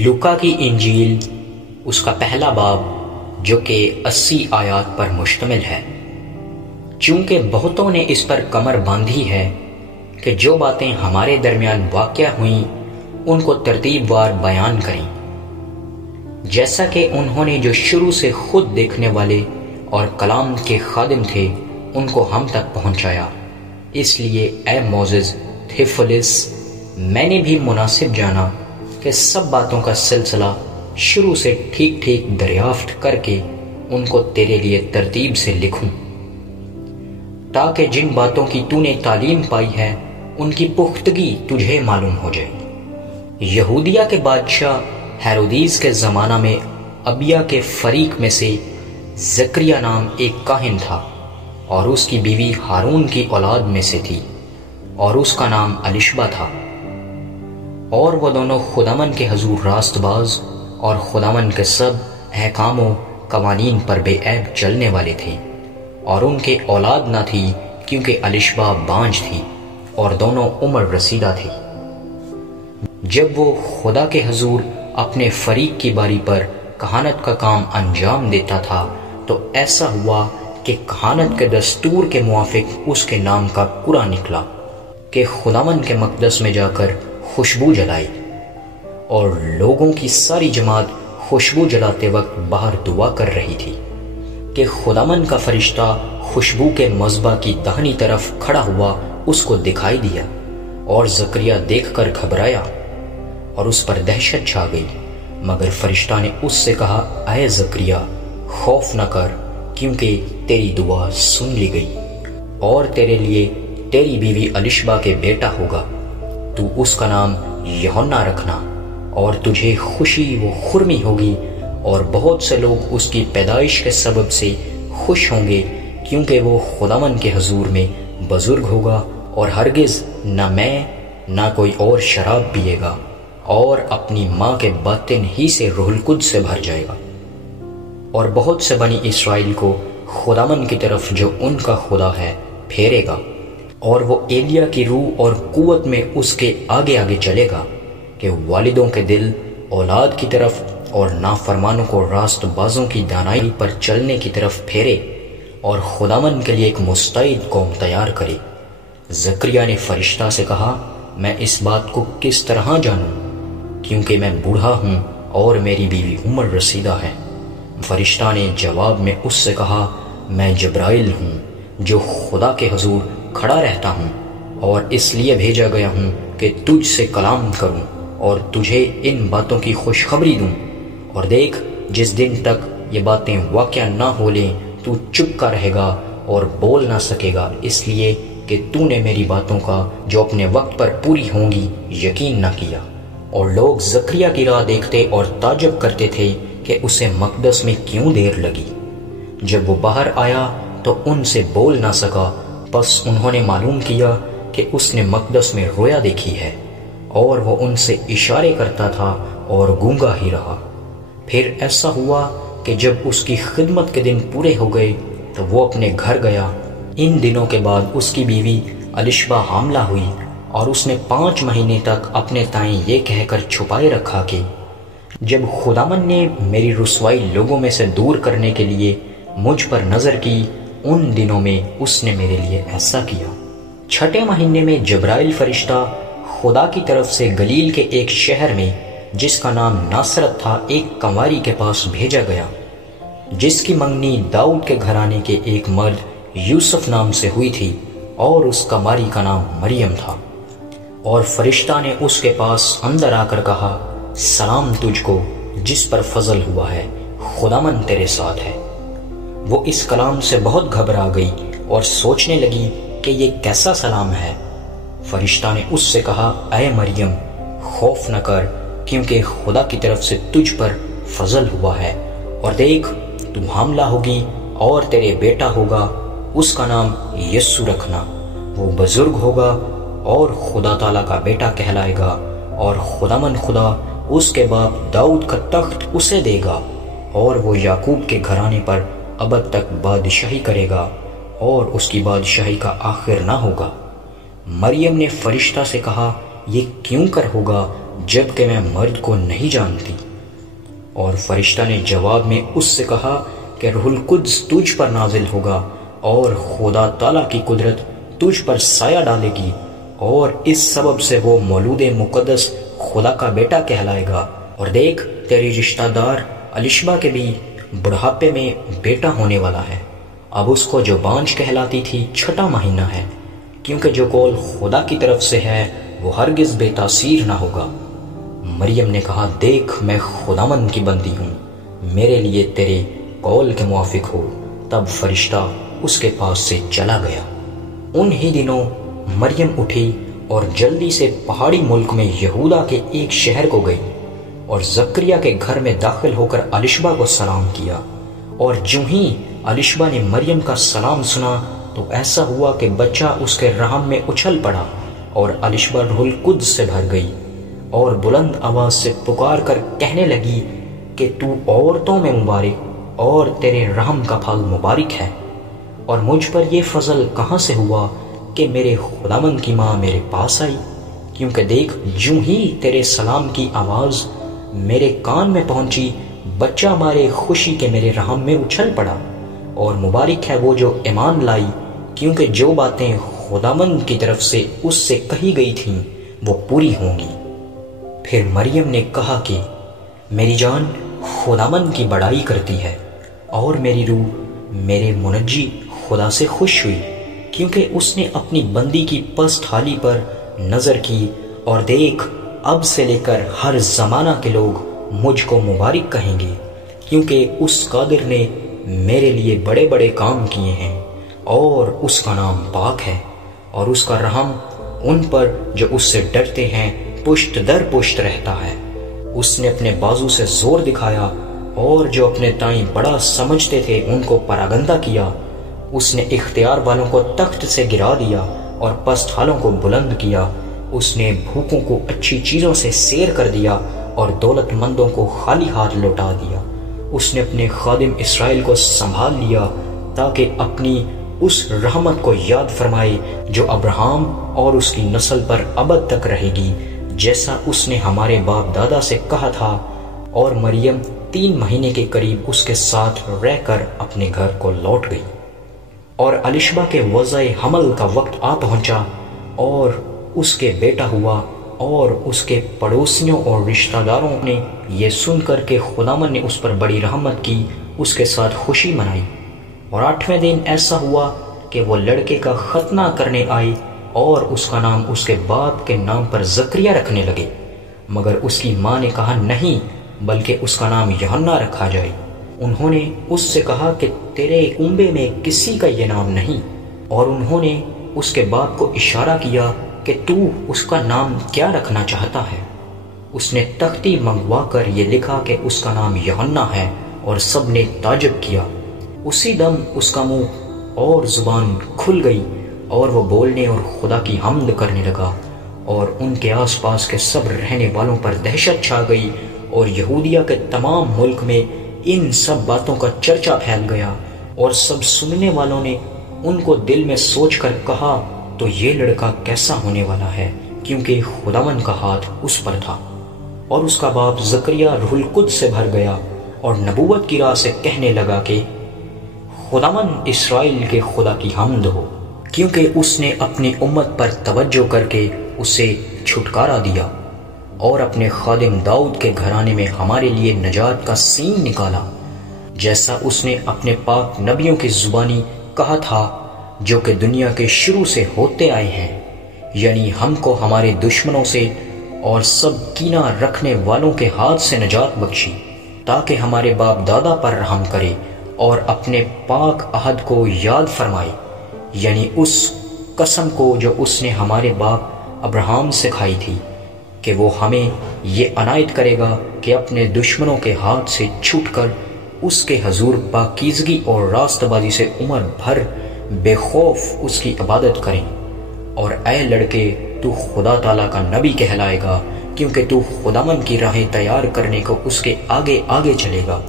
لوکا کی انجیل اس کا پہلا باب جو کہ 80 آیات پر مشتمل ہے۔ چونکہ بہتوں نے اس پر کمر باندھی ہے کہ جو باتیں ہمارے درمیان واقع ہوئیں ان کو ترتیب وار بیان کریں، جیسا کہ انہوں نے جو شروع سے خود دیکھنے والے اور کلام کے خادم تھے ان کو ہم تک پہنچایا۔ اس لیے اے معزز تھیوفلس، میں نے بھی مناسب جانا کہ سب باتوں کا سلسلہ شروع سے ٹھیک ٹھیک دریافت کر کے ان کو تیرے لیے ترتیب سے لکھوں، تاکہ جن باتوں کی تو نے تعلیم پائی ہے ان کی پختگی تجھے معلوم ہو جائے۔ یہودیہ کے بادشاہ ہیرودیس کے زمانہ میں ابیا کے فریق میں سے زکریا نام ایک کاہن تھا، اور اس کی بیوی ہارون کی اولاد میں سے تھی، اور اس کا نام الشبا تھا، اور وہ دونوں خداوند کے حضور راست باز اور خداوند کے سب احکام و قوانین پر بے عیب چلنے والے تھے، اور ان کے اولاد نہ تھی کیونکہ الشبا بانجھ تھی اور دونوں عمر رسیدہ تھی۔ جب وہ خدا کے حضور اپنے فریق کی باری پر کہانت کا کام انجام دیتا تھا تو ایسا ہوا کہ کہانت کے دستور کے موافق اس کے نام کا قرعہ نکلا کہ خداوند کے مقدس میں جا کر خوشبو جلائی، اور لوگوں کی ساری جماعت خوشبو جلاتے وقت باہر دعا کر رہی تھی کہ خداوند کا فرشتہ خوشبو کے مذبح کی داہنی طرف کھڑا ہوا اس کو دکھائی دیا، اور زکریا دیکھ کر گھبرایا اور اس پر دہشت چھا گئی۔ مگر فرشتہ نے اس سے کہا، اے زکریا، خوف نہ کر، کیونکہ تیری دعا سن لی گئی، اور تیرے لیے تیری بیوی الشبا کے بیٹا ہوگا، تو اس کا نام یوحنا رکھنا، اور تجھے خوشی و خرمی ہوگی، اور بہت سے لوگ اس کی پیدائش کے سبب سے خوش ہوں گے، کیونکہ وہ خداوند کے حضور میں بزرگ ہوگا، اور ہرگز نہ میں نہ کوئی اور شراب پیے گا، اور اپنی ماں کے باطن ہی سے روح القدس سے بھر جائے گا، اور بہت سے بنی اسرائیل کو خداوند کی طرف جو ان کا خدا ہے پھیرے گا، اور وہ ایلیا کی روح اور قوت میں اس کے آگے آگے چلے گا کہ والدوں کے دل اولاد کی طرف اور نافرمانوں کو راست بازوں کی دانائی پر چلنے کی طرف پھیرے، اور خداوند کے لیے ایک مستعد قوم تیار کرے۔ زکریا نے فرشتہ سے کہا، میں اس بات کو کس طرح جانوں، کیونکہ میں بوڑھا ہوں اور میری بیوی عمر رسیدہ ہے۔ فرشتہ نے جواب میں اس سے کہا، میں جبرائیل ہوں جو خدا کے حضور کھڑا رہتا ہوں، اور اس لیے بھیجا گیا ہوں کہ تجھ سے کلام کروں اور تجھے ان باتوں کی خوشخبری دوں۔ اور دیکھ، جس دن تک یہ باتیں واقع نہ ہو لیں تو چپ کا رہے گا اور بول نہ سکے گا، اس لیے کہ تو نے میری باتوں کا جو اپنے وقت پر پوری ہوں گی یقین نہ کیا۔ اور لوگ زکریا کی راہ دیکھتے اور تعجب کرتے تھے کہ اسے مقدس میں کیوں دیر لگی۔ جب وہ باہر آیا تو ان سے بول نہ سکا، پس انہوں نے معلوم کیا کہ اس نے مقدس میں رویا دیکھی ہے، اور وہ ان سے اشارے کرتا تھا اور گونگا ہی رہا۔ پھر ایسا ہوا کہ جب اس کی خدمت کے دن پورے ہو گئے تو وہ اپنے گھر گیا۔ ان دنوں کے بعد اس کی بیوی الشبا حاملہ ہوئی، اور اس نے 5 مہینے تک اپنے تائیں یہ کہہ کر چھپائے رکھا کہ جب خداوند نے میری رسوائی لوگوں میں سے دور کرنے کے لیے مجھ پر نظر کی، ان دنوں میں اس نے میرے لیے ایسا کیا۔ 6 مہینے میں جبرائیل فرشتہ خدا کی طرف سے گلیل کے ایک شہر میں جس کا نام ناصرت تھا ایک کنواری کے پاس بھیجا گیا، جس کی منگنی داؤد کے گھرانے کے ایک مرد یوسف نام سے ہوئی تھی، اور اس کنواری کا نام مریم تھا۔ اور فرشتہ نے اس کے پاس اندر آ کر کہا، سلام تجھ کو جس پر فضل ہوا ہے، خداوند تیرے ساتھ ہے۔ وہ اس کلام سے بہت گھبرا گئی اور سوچنے لگی کہ یہ کیسا سلام ہے۔ فرشتہ نے اس سے کہا، اے مریم، خوف نہ کر، کیونکہ خدا کی طرف سے تجھ پر فضل ہوا ہے، اور دیکھ، تو حاملہ ہوگی اور تیرے بیٹا ہوگا، اس کا نام یسوع رکھنا۔ وہ بزرگ ہوگا اور خدا تعالیٰ کا بیٹا کہلائے گا، اور خداوند خدا اس کے باپ داؤد کا تخت اسے دے گا، اور وہ یعقوب کے گھرانے پر ابد تک بادشاہی کرے گا، اور اس کی بادشاہی کا آخر نہ ہوگا۔ مریم نے فرشتہ سے کہا، یہ کیوں کر ہوگا جبکہ میں مرد کو نہیں جانتی۔ اور فرشتہ نے جواب میں اس سے کہا کہ روح القدس تجھ پر نازل ہوگا اور خدا تعالیٰ کی قدرت تجھ پر سایہ ڈالے گی، اور اس سبب سے وہ مولود مقدس خدا کا بیٹا کہلائے گا۔ اور دیکھ، تیری رشتہ دار الشبہ کے بھی بڑھاپے میں بیٹا ہونے والا ہے۔ اب اس کو جو بانجھ کہلاتی تھی 6واں مہینہ ہے، کیونکہ جو قول خدا کی طرف سے ہے وہ ہرگز بے تاثیر نہ ہوگا۔ مریم نے کہا، دیکھ میں خداوند کی بندی ہوں، میرے لیے تیرے قول کے موافق ہو۔ تب فرشتہ اس کے پاس سے چلا گیا۔ انہی دنوں مریم اٹھی اور جلدی سے پہاڑی ملک میں یہودا کے ایک شہر کو گئی اور زکریا کے گھر میں داخل ہو کر الشبہ کو سلام کیا۔ اور جو ہی الشبہ نے مریم کا سلام سنا تو ایسا ہوا کہ بچہ اس کے رحم میں اچھل پڑا، اور الشبہ روح القدس سے بھر گئی اور بلند آواز سے پکار کر کہنے لگی کہ تو عورتوں میں مبارک اور تیرے رحم کا پھل مبارک ہے، اور مجھ پر یہ فضل کہاں سے ہوا کہ میرے خداوند کی ماں میرے پاس آئی، کیونکہ دیکھ جو ہی تیرے سلام کی آواز میرے کان میں پہنچی، بچہ مارے خوشی کے میرے رحم میں اچھل پڑا، اور مبارک ہے وہ جو ایمان لائی، کیونکہ جو باتیں خداوند کی طرف سے اس سے کہی گئی تھیں وہ پوری ہوں گی۔ پھر مریم نے کہا کہ میری جان خداوند کی بڑائی کرتی ہے، اور میری روح میرے منجی خدا سے خوش ہوئی، کیونکہ اس نے اپنی بندی کی پست حالی پر نظر کی، اور دیکھ اب سے لے کر ہر زمانہ کے لوگ مجھ کو مبارک کہیں گے، کیونکہ اس قادر نے میرے لیے بڑے بڑے کام کیے ہیں، اور اس کا نام پاک ہے، اور اس کا رحم ان پر جو اس سے ڈرتے ہیں پشت در پشت رہتا ہے۔ اس نے اپنے بازو سے زور دکھایا، اور جو اپنے تائیں بڑا سمجھتے تھے ان کو پراگندہ کیا۔ اس نے اختیار والوں کو تخت سے گرا دیا اور پست حالوں کو بلند کیا۔ اس نے بھوکوں کو اچھی چیزوں سے سیر کر دیا اور دولت مندوں کو خالی ہاتھ لوٹا دیا۔ اس نے اپنے خادم اسرائیل کو سنبھال لیا تاکہ اپنی اس رحمت کو یاد فرمائے جو ابراہم اور اس کی نسل پر ابد تک رہے گی، جیسا اس نے ہمارے باپ دادا سے کہا تھا۔ اور مریم 3 مہینے کے قریب اس کے ساتھ رہ کر اپنے گھر کو لوٹ گئی۔ اور الشبہ کے وضع حمل کا وقت آ پہنچا اور اس کے بیٹا ہوا، اور اس کے پڑوسیوں اور رشتہ داروں نے یہ سن کر کہ خداوند نے اس پر بڑی رحمت کی اس کے ساتھ خوشی منائی۔ اور 8ویں دن ایسا ہوا کہ وہ لڑکے کا ختنہ کرنے آئی، اور اس کا نام اس کے باپ کے نام پر زکریا رکھنے لگے، مگر اس کی ماں نے کہا نہیں، بلکہ اس کا نام یوحنا رکھا جائے۔ انہوں نے اس سے کہا کہ تیرے کنبے میں کسی کا یہ نام نہیں، اور انہوں نے اس کے باپ کو اشارہ کیا کہ تو اس کا نام کیا رکھنا چاہتا ہے۔ اس نے تختی منگوا کر یہ لکھا کہ اس کا نام یوحنا ہے، اور سب نے تعجب کیا۔ اسی دم اس کا منہ اور زبان کھل گئی، اور وہ بولنے اور خدا کی حمد کرنے لگا، اور ان کے آس پاس کے سب رہنے والوں پر دہشت چھا گئی، اور یہودیہ کے تمام ملک میں ان سب باتوں کا چرچا پھیل گیا۔ اور سب سننے والوں نے ان کو دل میں سوچ کر کہا تو یہ لڑکا کیسا ہونے والا ہے، کیونکہ خداوند کا ہاتھ اس پر تھا۔ اور اس کا باپ زکریا روح القدس سے بھر گیا اور نبوت کی راہ سے کہنے لگا کہ خداوند اسرائیل کے خدا کی حمد ہو، کیونکہ اس نے اپنی امت پر توجہ کر کے اسے چھٹکارا دیا، اور اپنے خادم داؤد کے گھرانے میں ہمارے لیے نجات کا سین نکالا، جیسا اس نے اپنے پاک نبیوں کی زبانی کہا تھا جو کہ دنیا کے شروع سے ہوتے آئے ہیں، یعنی ہم کو ہمارے دشمنوں سے اور سب کینہ رکھنے والوں کے ہاتھ سے نجات بخشی، تاکہ ہمارے باپ دادا پر رحم کرے اور اپنے پاک عہد کو یاد فرمائے، یعنی اس قسم کو جو اس نے ہمارے باپ ابراہم سے کھائی تھی کہ وہ ہمیں یہ عنایت کرے گا کہ اپنے دشمنوں کے ہاتھ سے چھوٹ کر اس کے حضور پاکیزگی اور راست بازی سے عمر بھر بے خوف اس کی عبادت کریں۔ اور اے لڑکے، تو خدا تعالیٰ کا نبی کہلائے گا، کیونکہ تو خداوند کی راہیں تیار کرنے کو اس کے آگے آگے چلے گا،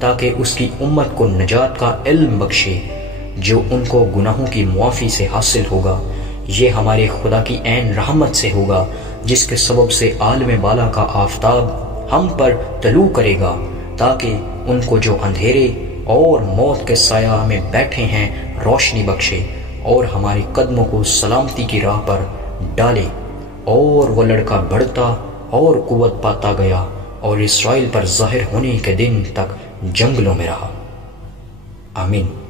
تاکہ اس کی امت کو نجات کا علم بخشے جو ان کو گناہوں کی معافی سے حاصل ہوگا۔ یہ ہمارے خدا کی عین رحمت سے ہوگا جس کے سبب سے عالم بالا کا آفتاب ہم پر طلوع کرے گا، تاکہ ان کو جو اندھیرے اور موت کے سایہ میں بیٹھے ہیں روشنی بخشے اور ہمارے قدموں کو سلامتی کی راہ پر ڈالے۔ اور وہ لڑکا بڑھتا اور قوت پاتا گیا اور اسرائیل پر ظاہر ہونے کے دن تک جنگلوں میں رہا۔ آمین۔